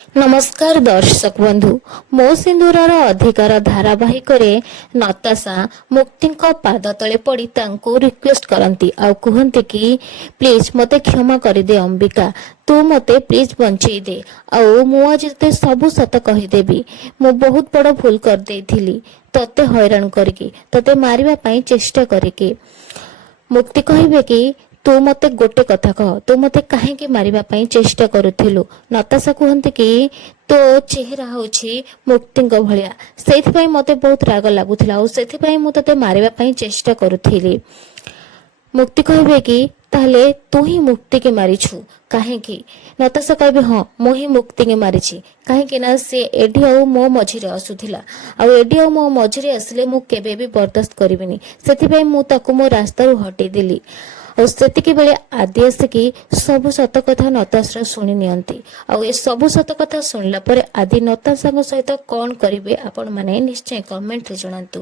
नमस्कार दर्शक बंधु मो सिंदूरर अधिकार धारावाहिक नताशा मुक्ति पाद तले पड़ी तांको रिक्वेस्ट करती आ कहते कि प्लीज मते क्षमा कर दे अंबिका तू मते प्लीज बंचई दे आउ मु आज ते सबु सत कहीदेवी मु बहुत बड़ भूल कर देइथिली तते हैरान करके तते मारिबा पई चेष्टा करके मुक्ति कहबे कि तू मते गोटे कथा कह तू मते काहेकि मारिबा पई चेष्टा करुथिलु। नताशा कहते कि तो चेहरा होछि मुक्तिंक भलिया सेथि पई मते बहुत राग लागुथिला और सेथि पई मु तते मारिबा पई चेष्टा करुथिली। मुक्ति कहबे कि ताहले तू ही मुक्ति के मारिछु काहेकि। नताशा कहबे हां मु ही मुक्ति के मारिछि काहेकि ना से एडी आ मो मझिरे आसुथिला आ एडी आ मो मझिरे आसले मु केबे भी बर्दाश्त करिबिनी सेथि पई मु ताकु मो रास्ता रु हटै देली। और सेतिकी बेले आदि आसिकी सबु सत कथा नताशा शुणी नियंती आ ए सबु सत कथा शुणला परे आदि नताशा सहित कौन करिवे आपण माने निश्चय कमेंट रे जणांतु।